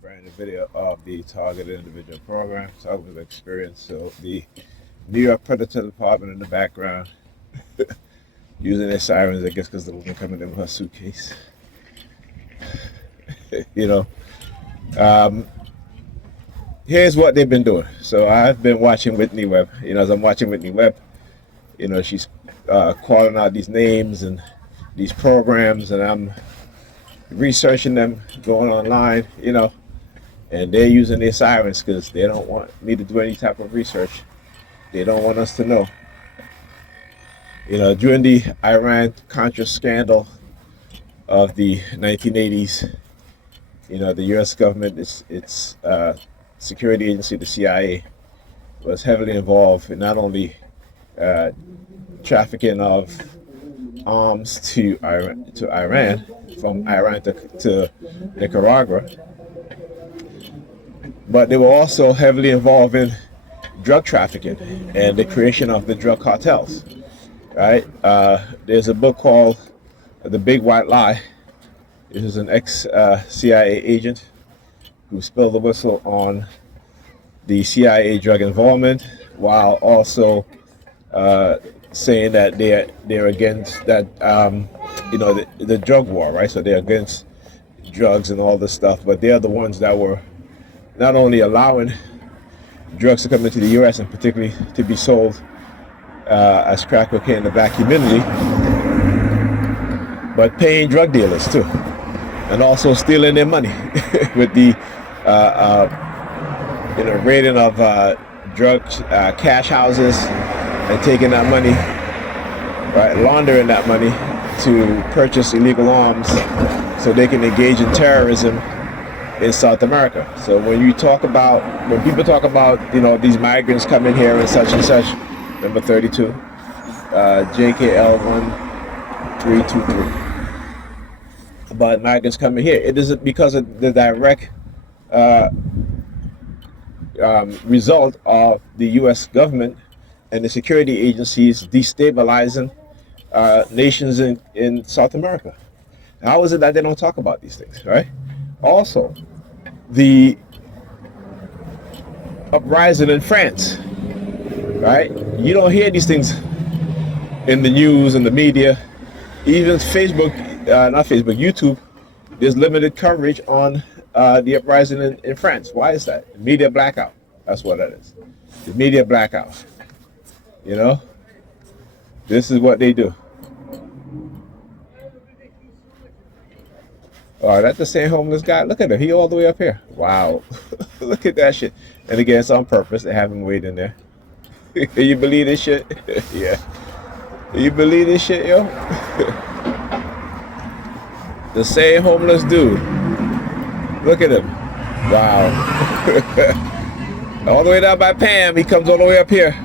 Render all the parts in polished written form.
brand new video of the Targeted Individual Program, talking about experience. So the New York Predator Department in the background, using their sirens, I guess, because the woman coming in with her suitcase. you know, um, here's what they've been doing. So I've been watching Whitney Webb. As I'm watching Whitney Webb, she's calling out these names and these programs, and I'm researching them, going online, and they're using their sirens because they don't want me to do any type of research. They don't want us to know. During the Iran-Contra scandal of the 1980s, the U.S. government, its security agency, the CIA, was heavily involved in not only trafficking of arms to Iran, from Iran to Nicaragua, but they were also heavily involved in drug trafficking and the creation of the drug cartels. Right? There's a book called The Big White Lie. This is an ex-CIA agent who spilled the whistle on the CIA drug involvement, while also saying that they're against that the drug war, right? So they're against drugs and all this stuff, but they're the ones that were not only allowing drugs to come into the U.S. and particularly to be sold as crack cocaine in the black community, but paying drug dealers too, and also stealing their money with the raiding of drug cash houses and taking that money, right, laundering that money to purchase illegal arms so they can engage in terrorism in South America. So when people talk about these migrants coming here and such, number 32, JKL 1323, about migrants coming here, it isn't because of the direct result of the U.S. government and the security agencies destabilizing nations in South America. How is it that they don't talk about these things, right? Also, the uprising in France, right? You don't hear these things in the news and the media. Even YouTube, there's limited coverage on the uprising in France. Why is that? Media blackout. That's what that is. The media blackout. This is what they do. Oh, that's the same homeless guy. Look at him. He all the way up here. Wow. Look at that shit. And again, it's on purpose. They have him wait in there. You believe this shit? Yeah. You believe this shit, yo? The same homeless dude. Look at him. Wow. All the way down by Pam. He comes all the way up here.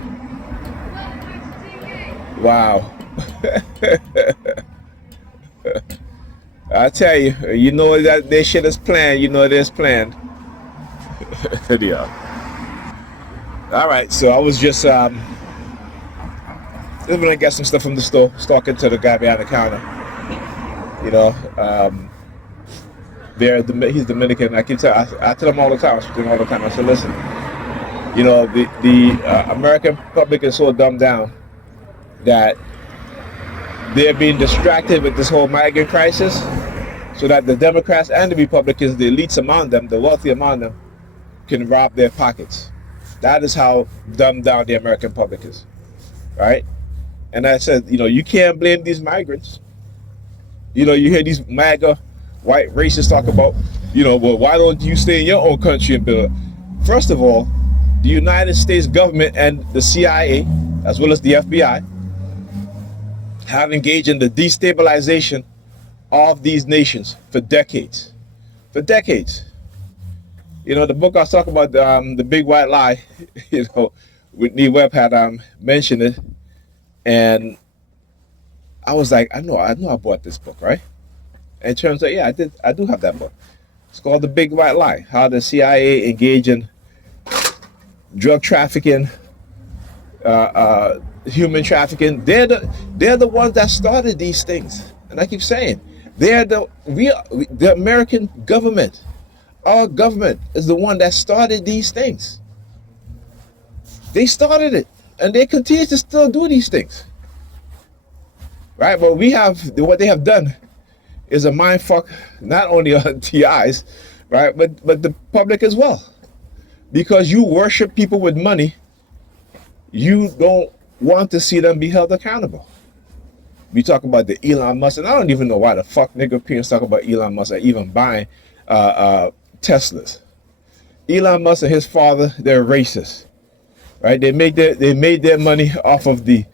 Wow. I tell you, that this shit is planned. It is planned. Video. All right, so I was just when I got some stuff from the store, talking to the guy behind the counter. He's Dominican. I tell him all the time. I speak to him all the time. I said, listen, the American public is so dumbed down that they're being distracted with this whole migrant crisis, so that the Democrats and the Republicans, the elites among them, the wealthy among them, can rob their pockets. That is how dumbed down the American public is, right? And I said, you can't blame these migrants. You hear these MAGA white racists talk about, well, why don't you stay in your own country and build? First of all, the United States government and the CIA, as well as the FBI, have engaged in the destabilization of these nations for decades. For decades. The book I was talking about, The Big White Lie, Whitney Webb had mentioned it, and I was like, I know I bought this book, right? And it turns out, yeah, I do have that book. It's called The Big White Lie: How the CIA engaged in drug trafficking, human trafficking. They're the ones that started these things, and I keep saying the American government Our government is the one that started these things. They started it, and they continue to still do these things, right? But what they have done is a mind fuck, not only on TIs, right, but the public as well, because you worship people with money. You don't want to see them be held accountable. We talk about the Elon Musk, and I don't even know why the fuck nigga peers talk about Elon Musk or even buying Teslas. Elon Musk and his father, they're racist, right? They made their money off of the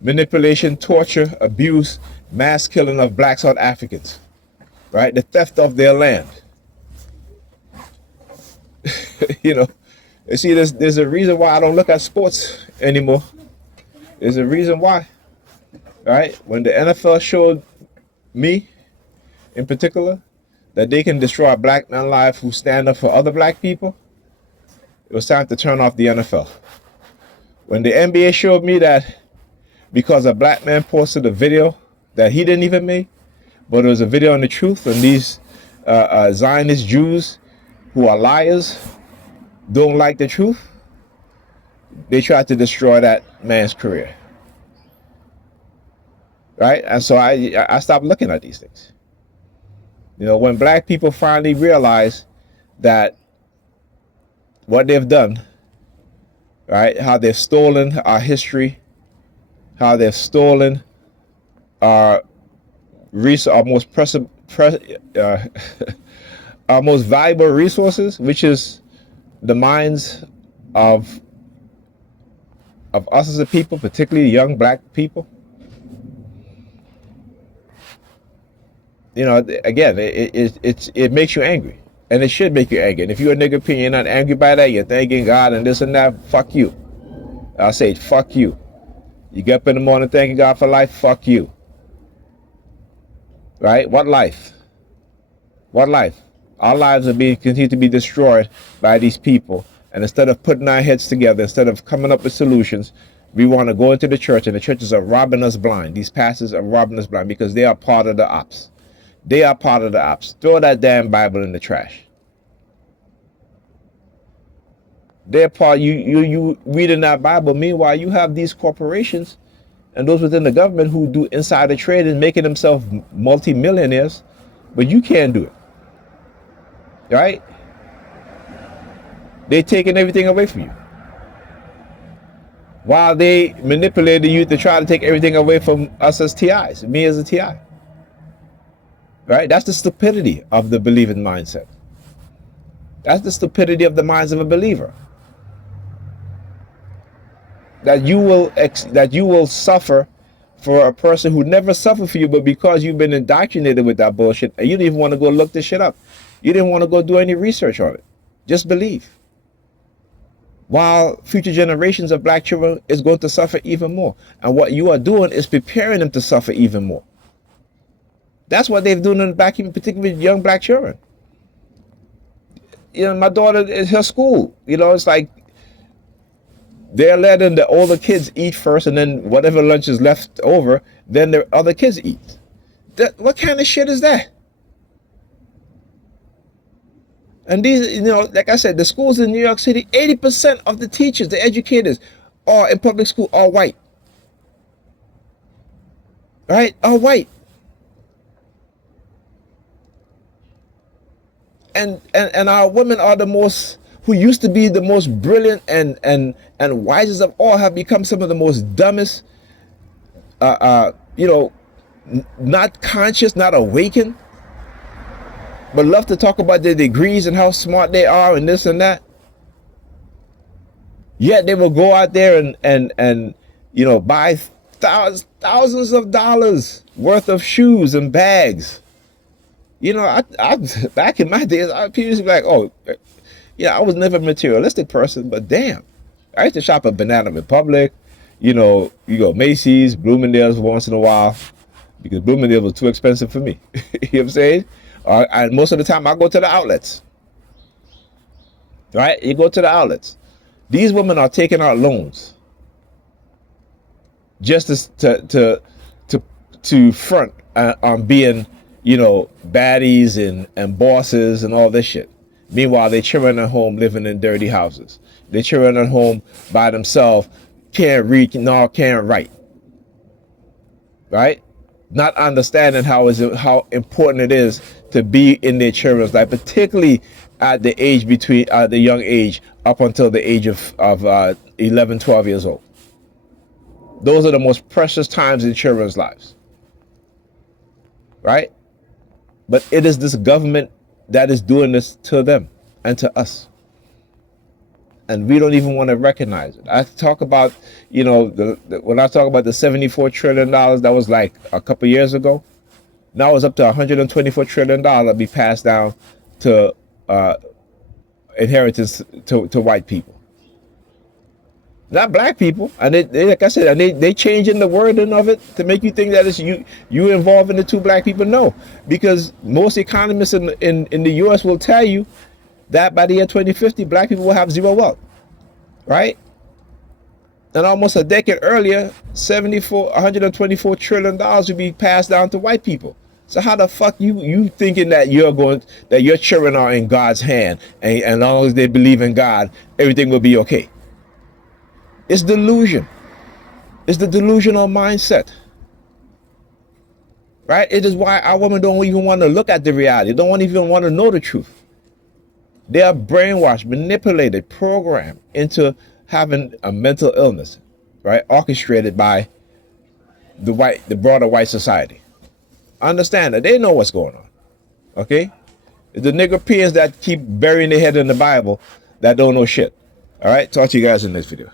manipulation, torture, abuse, mass killing of black South Africans, right? The theft of their land. You know, you see, there's a reason why I don't look at sports anymore. There's a reason why, right? When the NFL showed me, in particular, that they can destroy a black man life who stand up for other black people, it was time to turn off the NFL. When the NBA showed me that because a black man posted a video that he didn't even make, but it was a video on the truth, and these Zionist Jews who are liars don't like the truth, they tried to destroy that man's career, right? And so I stopped looking at these things. You know, when black people finally realize that what they've done, right, how they've stolen our history, how they've stolen our most our most valuable resources, which is the minds of us as a people, particularly young black people. You know, again, it makes you angry, and it should make you angry. And if you're a nigga and you're not angry by that, you're thanking God and this and that, fuck you. I say, fuck you. You get up in the morning thanking God for life, fuck you. Right? What life? What life? Our lives are being continue to be destroyed by these people. And instead of putting our heads together, instead of coming up with solutions, we want to go into the church, and the churches are robbing us blind. These pastors are robbing us blind because they are part of the ops. They are part of the ops. Throw that damn Bible in the trash. They're part. You reading that Bible. Meanwhile, you have these corporations and those within the government who do insider trading, making themselves multi-millionaires, but you can't do it. Right? They're taking everything away from you. While they manipulated you to try to take everything away from us as TIs, me as a TI. Right? That's the stupidity of the believing mindset. That's the stupidity of the minds of a believer. That you will suffer for a person who never suffered for you, but because you've been indoctrinated with that bullshit, and you didn't even want to go look this shit up. You didn't want to go do any research on it. Just believe. While future generations of black children is going to suffer even more. And what you are doing is preparing them to suffer even more. That's what they've done in the back, even particularly young black children. You know, my daughter is her school. You know, it's like they're letting the older kids eat first, and then whatever lunch is left over, then the other kids eat. What kind of shit is that? And these, you know, like I said, the schools in New York City, 80% of the teachers, the educators, are in public school are white. Right? Are white. And our women are the most, who used to be the most brilliant and wisest of all, have become some of the most dumbest, you know, not conscious, not awakened, but love to talk about their degrees and how smart they are and this and that. Yet they will go out there and you know, buy thousands of dollars worth of shoes and bags. You know, I back in my days, I used to be like, oh, yeah, I was never a materialistic person, but damn, I used to shop at Banana Republic. You know, you go Macy's, Bloomingdale's once in a while, because Bloomingdale was too expensive for me. You know what I'm saying? And most of the time, I go to the outlets. Right? You go to the outlets. These women are taking out loans just to front on being, you know, baddies and bosses and all this shit. Meanwhile, their children at home living in dirty houses. Their children at home by themselves, can't read nor can't write. Right? Not understanding how important it is to be in their children's life, particularly at the age between the young age up until the age of 11, 12 years old. Those are the most precious times in children's lives. Right? But it is this government that is doing this to them and to us. And we don't even want to recognize it. I talk about, when I talk about the $74 trillion that was like a couple years ago, now it's up to $124 trillion that be passed down to inheritance to white people. Not black people. And they like I said, and they changing the wording of it to make you think that it's you involving the two black people. No, because most economists in the US will tell you that by the year 2050, black people will have zero wealth, right? And almost a decade earlier, $124 trillion would be passed down to white people. So how the fuck you thinking that your children are in God's hand, and as long as they believe in God, everything will be okay? It's delusion. It's the delusional mindset. Right? It is why our women don't even want to look at the reality. Don't even want to know the truth. They are brainwashed, manipulated, programmed into having a mental illness, right? Orchestrated by the broader white society. Understand that they know what's going on. Okay? It's the nigger peers that keep burying their head in the Bible that don't know shit. All right? Talk to you guys in this video.